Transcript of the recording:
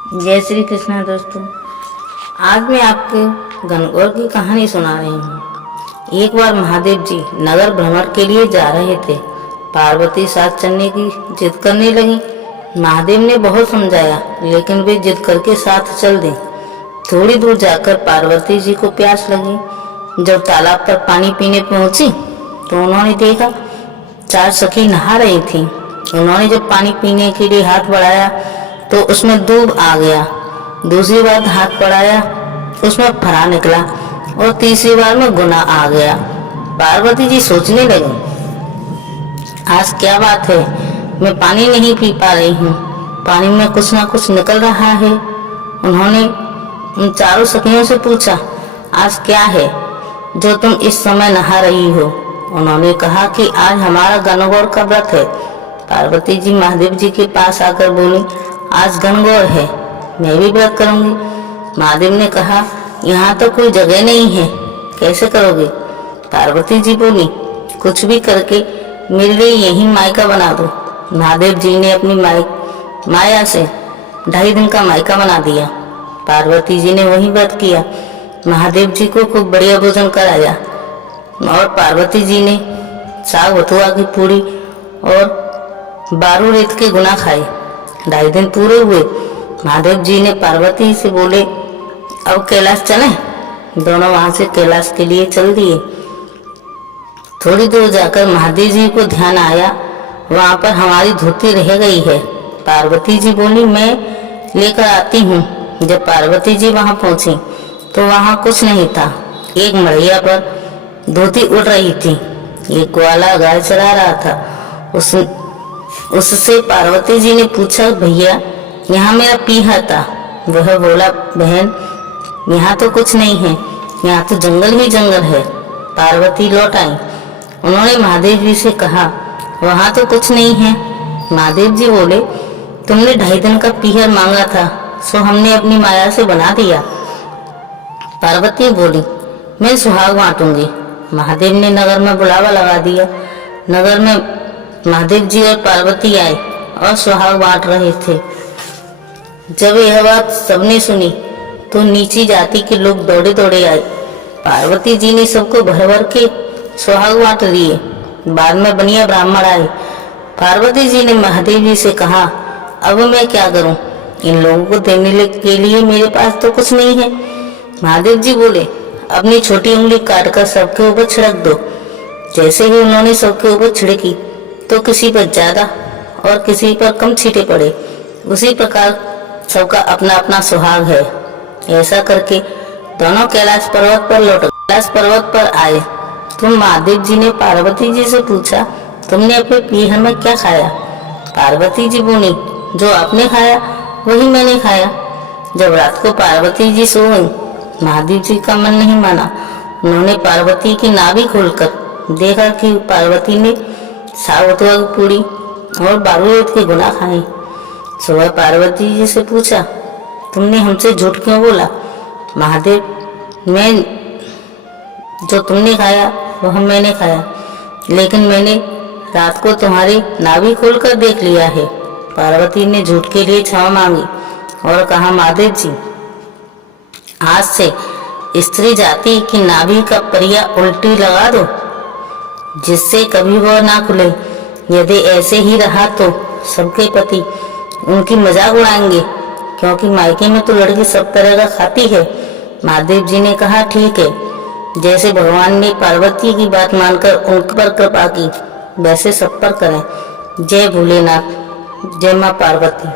जय श्री कृष्णा दोस्तों। आज मैं आपको गणगौर की कहानी सुना रही हूँ। एक बार महादेव जी नगर भ्रमण के लिए जा रहे थे। पार्वती साथ चलने की जिद करने लगी। महादेव ने बहुत समझाया, लेकिन वे जिद करके साथ चल दी। थोड़ी दूर जाकर पार्वती जी को प्यास लगी। जब तालाब पर पानी पीने पहुंची तो उन्होंने देखा 4 सखी नहा रही थीं। उन्होंने जब पानी पीने के लिए हाथ बढ़ाया तो उसमें दूब आ गया। दूसरी बार हाथ बढ़ाया, उसमें फरा निकला और तीसरी बार में गुना आ गया। पार्वती जी सोचने लगी, आज क्या बात है, मैं पानी नहीं पी पा रही हूँ, पानी में कुछ ना कुछ निकल रहा है। उन्होंने उन चारों सखियों से पूछा, आज क्या है जो तुम इस समय नहा रही हो? उन्होंने कहा कि आज हमारा गणगौर का व्रत है। पार्वती जी महादेव जी के पास आकर बोली, आज गणगौर है, मैं भी व्रत करूंगी। महादेव ने कहा, यहाँ तो कोई जगह नहीं है, कैसे करोगे? पार्वती जी बोली, कुछ भी करके मेरे लिए यही मायका बना दो। महादेव जी ने अपनी माया से 2.5 दिन का मायका बना दिया। पार्वती जी ने वही व्रत किया। महादेव जी को खूब बढ़िया भोजन कराया और पार्वती जी ने साग बथुआ की पूरी और 12 रेत के गुना खाए। 2.5 दिन पूरे हुए। महादेव जी ने पार्वती से बोले, अब कैलाश चलें? दोनों वहां से कैलाश के लिए चल दिए। थोड़ी दूर जाकर महादेव जी को ध्यान आया, वहां पर हमारी धोती रह गई है। पार्वती जी बोली, मैं लेकर आती हूँ। जब पार्वती जी वहां पहुंची तो वहां कुछ नहीं था। एक मड़ैया पर धोती उड़ रही थी। एक ग्वाला गाय चरा रहा था। उससे पार्वती जी ने पूछा, भैया यहाँ मेरा पीहा था। वह बोला, बहन यहाँ तो कुछ नहीं है, यहाँ तो जंगल ही जंगल है। पार्वती लौट आई। उन्होंने महादेव जी से कहा, वहाँ तो कुछ नहीं है। महादेव जी बोले, तुमने 2.5 दिन का पीहर मांगा था, सो हमने अपनी माया से बना दिया। पार्वती बोली, मैं सुहाग बांटूंगी। महादेव ने नगर में बुलावा लगा दिया। नगर में महादेव जी और पार्वती आए और सुहाग बांट रहे थे। जब यह बात सबने सुनी तो नीची जाति के लोग दौड़े दौड़े आए। पार्वती जी ने सबको भर भर के सुहाग बांट दिए। बाद में बनिया ब्राह्मण आए। पार्वती जी ने महादेव जी से कहा, अब मैं क्या करूं? इन लोगों को देने के लिए मेरे पास तो कुछ नहीं है। महादेव जी बोले, अपनी छोटी उंगली काटकर सबके ऊपर छिड़क दो। जैसे ही उन्होंने सबके ऊपर छिड़की तो किसी पर ज्यादा और किसी पर कम छींटे पड़े। उसी प्रकार सबका अपना अपना सुहाग है। ऐसा करके दोनों कैलाश पर्वत पर लौट। कैलाश पर्वत पर आए तो महादेव जी ने पार्वती जी से पूछा, तुमने अपने पीहर में क्या खाया? पार्वती जी बोली, जो आपने खाया वही मैंने खाया। जब रात को पार्वती जी सो गई, महादेव जी का मन नहीं माना। उन्होंने पार्वती की नाभि खोलकर देखा कि पार्वती ने साग बथुआ की पूरी और 12 रेत के गुना खाए। सुबह पार्वती जी से पूछा, तुमने हमसे झूठ क्यों बोला? महादेव, मैं जो तुमने खाया वह मैंने खाया, लेकिन मैंने रात को तुम्हारी नाभि खोलकर देख लिया है। पार्वती ने झूठ के लिए क्षमा मांगी और कहा, महादेव जी, आज से स्त्री जाति की नाभि का परिया उल्टी लगा दो, जिससे कभी वह ना खुले। यदि ऐसे ही रहा तो सबके पति उनकी मजाक उड़ाएंगे, क्योंकि मायके में तो लड़की सब तरह का खाती है। महादेव जी ने कहा, ठीक है, जैसे भगवान ने पार्वती की बात मानकर उन पर कृपा की, वैसे सब पर करें। जय भोलेनाथ, जय माँ पार्वती।